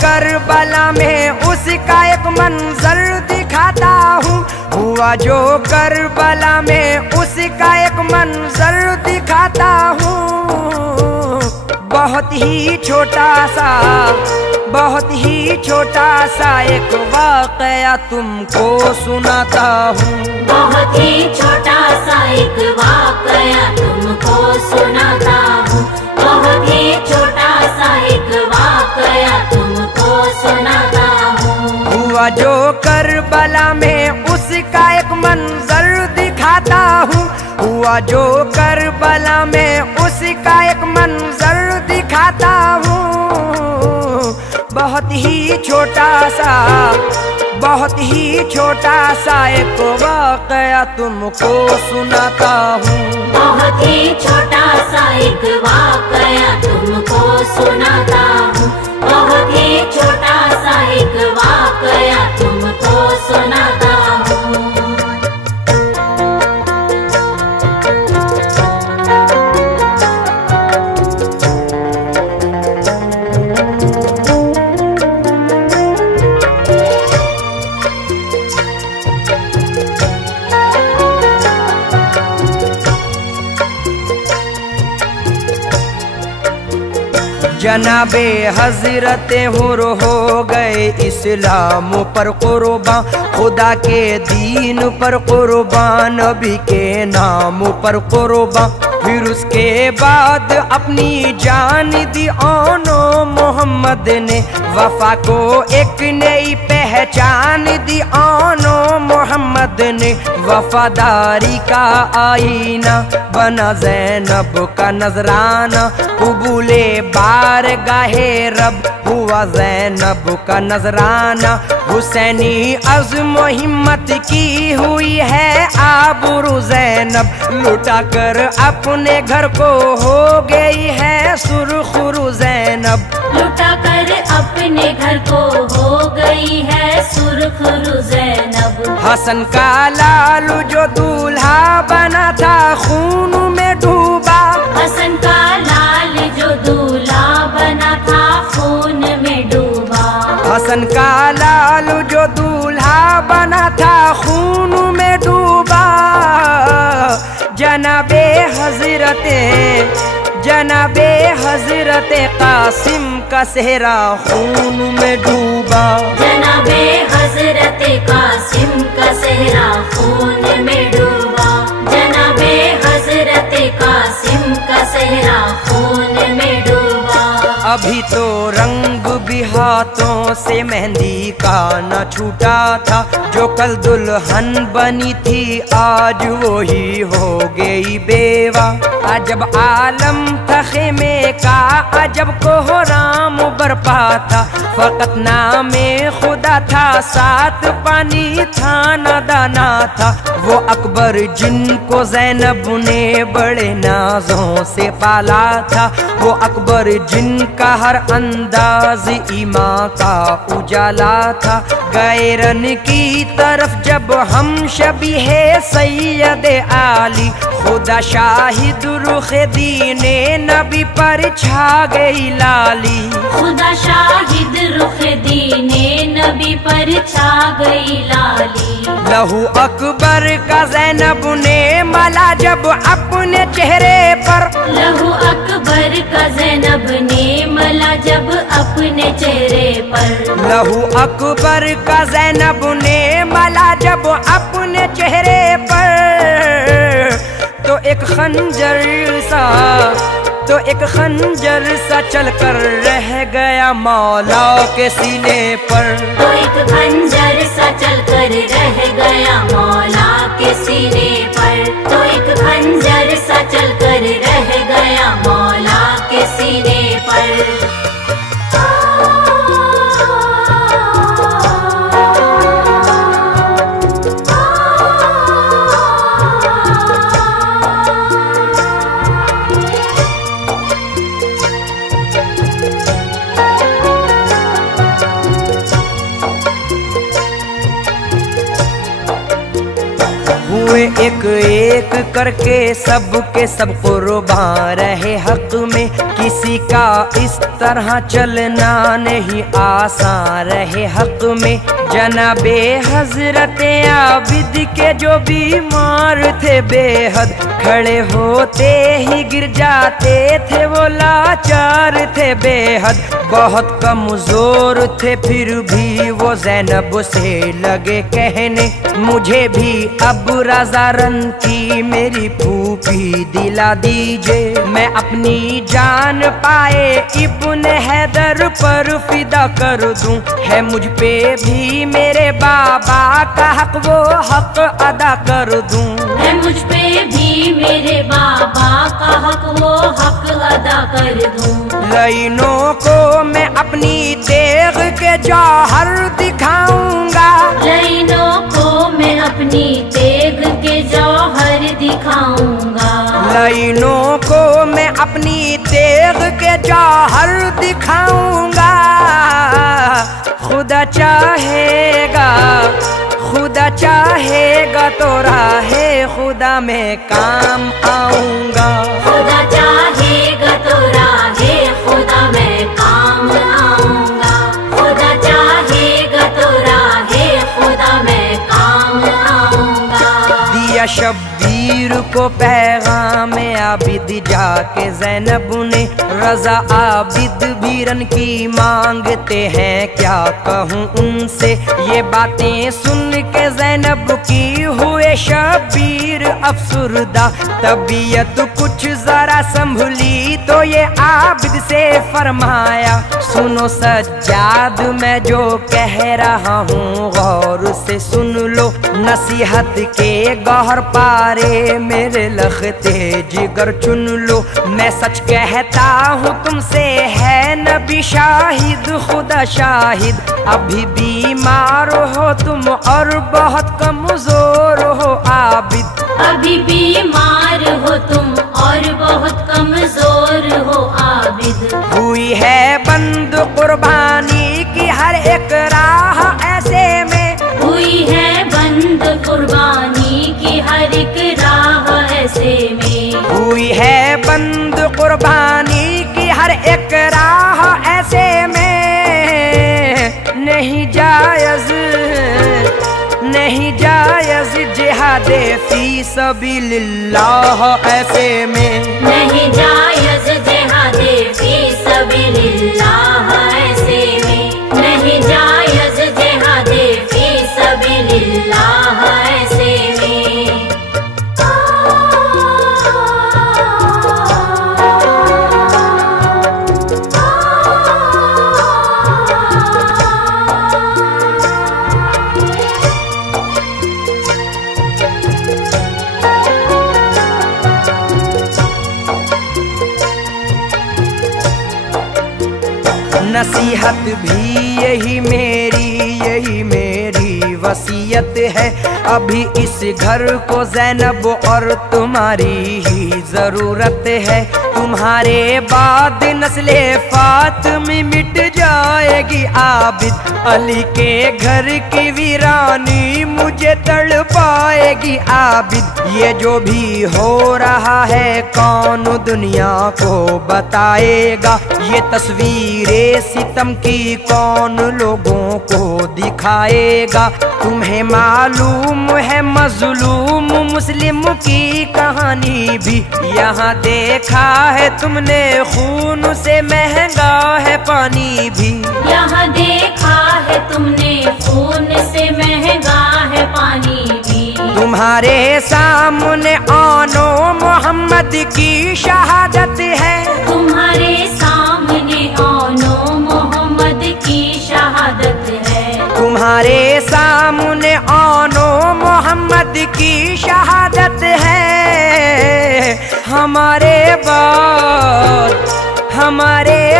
Karbala में उसका एक मंजर दिखाता हूँ। हुआ जो करबला में उसका एक मंजर दिखाता हूँ। बहुत ही छोटा सा एक वाकया तुमको सुनाता हूँ। बहुत ही छोटा सा एक वाकया तुमको सुनाता हूँ। बहुत ही छोटा सा एक वाकया तुमको सुनाता हूँ। हुआ जो करबला में उसका एक मंजर दिखाता हूँ। हुआ जो करबला में उसका एक मंजर दिखाता हूँ। बहुत ही छोटा सा एक वाकया तुमको सुनाता हूँ। बहुत ही छोटा सा एक वाकया तुमको सुनाता हूँ। बहुत ही छोटा सा एक वाकया तुमको सुनाता हूँ। जनाबे हजरत हुर हो गए इस्लाम पर कुर्बान, खुदा के दीन पर कुर्बान, नबी के नाम पर कुर्बान। फिर उसके बाद अपनी जान दी आनो मोहम्मद ने, वफा को एक नई पहचान दी आनो मोहम्मद ने। वफादारी का आईना बना ज़ैनब का नजराना, कबूले बारगाहे रब हुआ ज़ैनब का नजराना। हुसैनी अज़्म हिम्मत की हुई है आबरू ज़ैनब, लुटा कर अपने घर को हो गई है सुरखरू ज़ैनब। लुटा कर अपने घर को हो गई है सुरखरू ज़ैनब। हसन का लालू जो दूल्हा बना था खून में डूबा। हसन का लाल जो दूल्हा बना था खून में डूबा। हसन का लालू जो दूल्हा बना था खून में डूबा। जनाबे हजरत कासिम का सेहरा खून में डूबा। जनाबे हजरत कासिम का सेहरा खून में डूबा। जनाबे हजरत कासिम का सेहरा खून में डूबा। अभी तो रंग भी हाथों से मेहंदी का न छूटा था, जो कल दुल्हन बनी थी आज वो ही हो गई बेवा। अजब आलम था खेमे का, अजब कोहराम बरपा था, फकत नामे खुदा था, साथ पानी था न दाना था। वो अकबर जिनको ज़ैनब ने बड़े नाजों से पाला था, वो अकबर जिनका हर अंदाज ईमान का उजाला था। गैरन की तरफ जब हम शबीहे सैयद आली, खुदा शाहिद रुख दीने नबी पर छा गई लाली। खुदा शाहिद रुख दीने नबी पर छा गई लाली। लहू अकबर का ज़ैनब ने मला जब अपने चेहरे पर। लहू अकबर का ज़ैनब ने मला जब अपने चेहरे पर। लहू अकबर का ज़ैनब ने मला जब अपने चेहरे पर। तो एक खंजर सा चलकर रह गया मौला के सीने पर। तो एक खंजर सा चलकर रह गया मौला के सीने पर। तो एक खंजर सा चलकर रह गया मौला के सीने पर। एक एक करके सबके सब कुर्बान रहे हक में, किसी का इस तरह चलना नहीं आसान रहे हक में। जनाबे हजरत आबिद के जो बीमार थे बेहद, खड़े होते ही गिर जाते थे वो लाचार थे बेहद। बहुत कमजोर थे फिर भी वो ज़ैनब से लगे कहने, मुझे भी अब रज़ा रन की मेरी फूफी दिला दीजिए। मैं अपनी जान पाए इब्ने हैदर पर फिदा कर दूं, है मुझ पे भी मेरे बाबा का हक वो हक अदा कर दूं। है मुझ पे भी मेरे बाबा का हक वो हक अदा कर दूं। लाइनों को मैं अपनी तेग के जौहर दिखाऊंगा, लाइनों को मैं अपनी तेग के जौहर दिखाऊंगा। लाइनों को मैं अपनी तेग के जौहर दिखाऊंगा। खुदा चाहेगा, खुदा चाहेगा तो राहे खुदा में काम आऊंगा। खुदा चाहेगा तो राहे खुदा में काम आऊंगा। खुदा चाहेगा तो राहे खुदा में काम आऊंगा। दिया शब्बीर को पैगाम आबिद जाके ज़ैनब ने, रज़ा आबिद भी रन की मांगते हैं क्या कहूँ उनसे। ये बातें सुन के ज़ैनब की हुए शब्बीर अफसुरदा, तबीयत कुछ जरा संभली तो ये आबिद से फरमाया, सुनो सज्जाद मैं जो कह रहा हूँ गौर से सुन लो। नसीहत के गौहर पारे मेरे लखते जिगर चुन लो। मैं सच कहता हूँ तुमसे है नबी शाहिद, खुदा शाहिद। अभी बीमार हो तुम और बहुत कमजोर हो आबिद, अभी बीमार हो तुम और बहुत कमजोर हो आबिद। हुई है बंद कुर्बानी की हर एक राह ऐसे में, हुई है बंद कुर्बानी की हर एक राह ऐसे में। हुई है बंद कुर्बानी की हर एक राह ऐसे में। नहीं जायज़, नहीं जायज़ जिहादे फी सबीलिल्लाह ऐसे में। नहीं जायज़ जिहादे फी सबीलिल्लाह ऐसे में। नहीं जायज़ जिहादे फी सबीलिल्लाह ऐसे में। नसीहत भी यही मेरी वसीयत है। अभी इस घर को ज़ैनब और तुम्हारी ही ज़रूरत है। तुम्हारे बाद नस्ले फातिमी मिट जाएगी आबिद, अली के घर की वीरानी मुझे तड़पाएगी आबिद। ये जो भी हो रहा है कौन दुनिया को बताएगा, ये तस्वीरें सितम की कौन लोगों को दिखाएगा। तुम्हें मालूम है मजलूम मुस्लिम की कहानी भी, यहाँ देखा है तुमने खून से महंगा है पानी भी। यहाँ देखा है तुमने खून से महंगा है पानी भी। तुम्हारे सामने आनो मोहम्मद की शहादत है, तुम्हारे सामने आनो मोहम्मद की शहादत है। तुम्हारे सामने आनो मोहम्मद की शहादत है। हमारे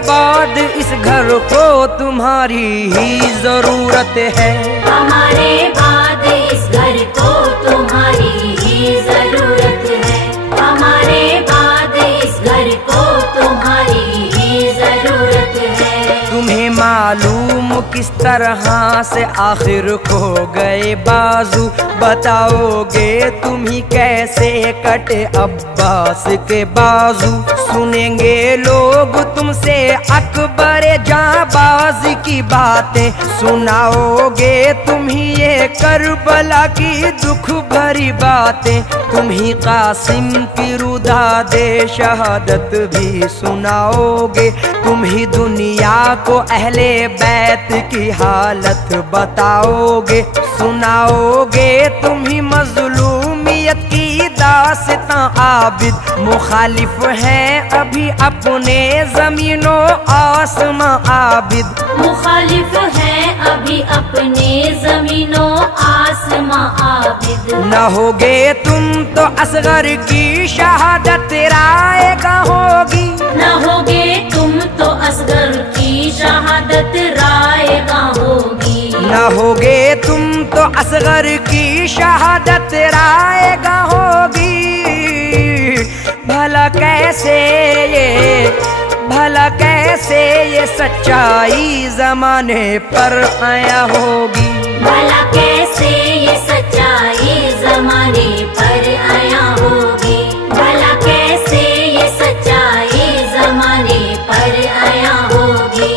बाद इस घर को तुम्हारी ही जरूरत है। हमारे बाद इस घर को तुम्हारी ही जरूरत है। हमारे बाद इस घर को तुम्हारी ही जरूरत है। तुम्हें मालूम किस तरह तरह से आखिर खो गए बाजू, बताओगे तुम ही कैसे कटे अब्बास के बाजू। सुनेंगे लोग तुमसे अकबर जाबाज की बातें, सुनाओगे तुम ही ये करबला की दुख भरी बातें। तुम ही कासिम की रुदा दे शहादत भी सुनाओगे, तुम ही दुनिया को अहले बैत की हालत बताओगे। सुनाओगे तुम ही मजलूमियत की दास्तां आबिद, मुखालिफ हैं अभी अपने जमीनों आसमां आबिद। मुखालिफ हैं अभी अपने जमीनों आसमां आबिद। न होगे तुम तो असगर की शहादत रायगा होगी, न होगे तुम तो असगर की शहादत रायगा होगी। न होगे तुम तो असगर की शहादत रायगा होगी। भला कैसे ये सच्चाई जमाने पर आया होगी। भला कैसे ये सच्चाई जमाने पर आया होगी। भला कैसे ये सच्चाई जमाने पर आया होगी।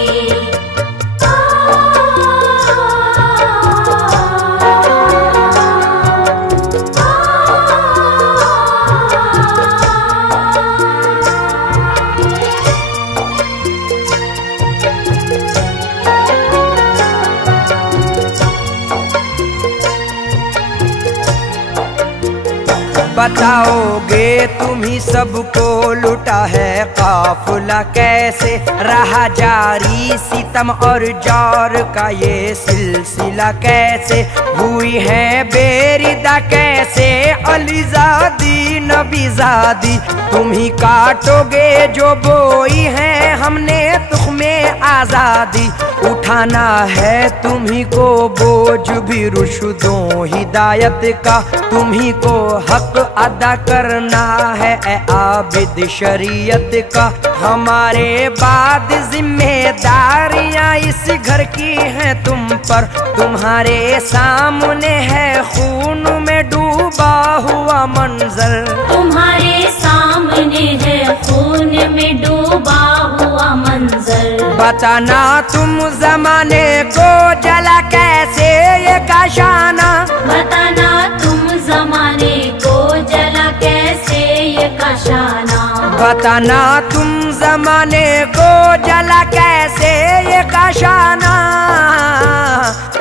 बताओगे तुम ही सबको लुटा है काफिला कैसे, रहा जारी सितम और जार का ये सिलसिला कैसे। हुई है बेरिदा कैसे अलीजादी नबीजादी, तुम ही काटोगे जो बोई है हमने तुख्मे आजादी। उठाना है तुम ही को बोझ भी रुशदों हिदायत का, तुम ही को हक अदा करना है ए आबिद शरीयत का। हमारे बाद जिम्मेदारियां इस घर की हैं तुम पर, तुम्हारे सामने है खून में डूबा हुआ मंजर। तुम्हारे सामने है खून में डूबा हुआ मंजर। बताना तुम जमाने को जला कैसे ये काशाना, बताना तुम जमाने को जला कैसे ये काशाना। बताना तुम जमाने को जला कैसे ये काशाना।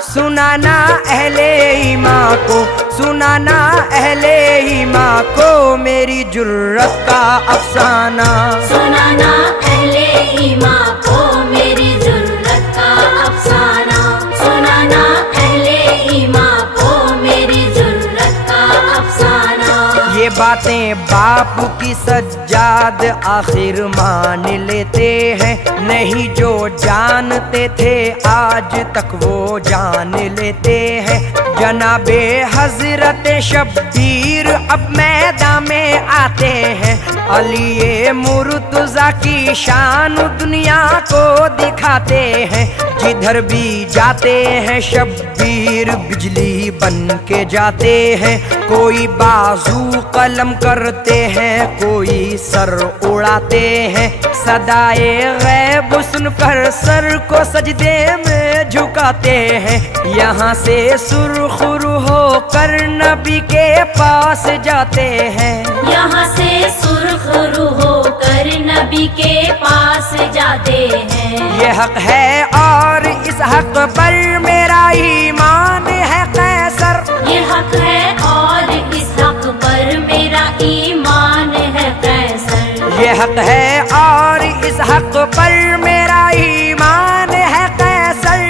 सुनाना अहले ईमान को, सुनाना अहले ईमान को मेरी जुर्रत का अफसाना। सुनाना अहले ईमान को मेरी जुर्रत का अफसाना। सुनाना अहले ईमान को मेरी जुर्रत का अफसाना। ये बातें बाप की सज्जाद आखिर मान लेते हैं, नहीं जो जानते थे आज तक वो जान लेते हैं। जनाबे हजरत शब्बीर अब मैदान में आते हैं, अली मुर्तजा की शान दुनिया को दिखाते हैं। जिधर भी जाते हैं शब्बीर बिजली बन के जाते हैं, कोई बाजू कलम करते हैं कोई सर उड़ाते हैं। सदाए गैब सुनकर सर को सजदे में झुकाते हैं, यहाँ से सुरखुरु होकर नबी के पास जाते हैं। यहाँ से सुरखुरु होकर नबी के पास जाते हैं। ये हक है और इस हक पर मेरा ईमान है कैसर। ये हक है और इस हक पर मेरा ईमान है कैसर। ये हक है और इस हक पर मेरा ईमान है कैसर।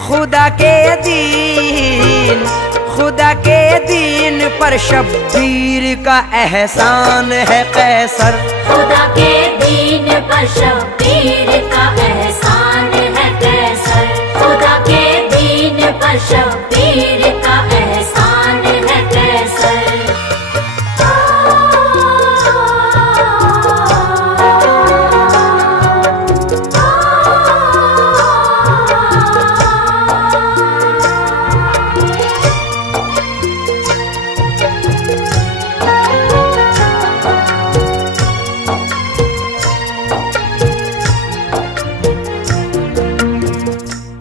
खुदा के दीन, खुदा के दीन पर शब्बीर का एहसान है कैसर। खुदा के दीन पर शब्बीर का एहसान है कैसर। खुदा के दीन पर शब्बीर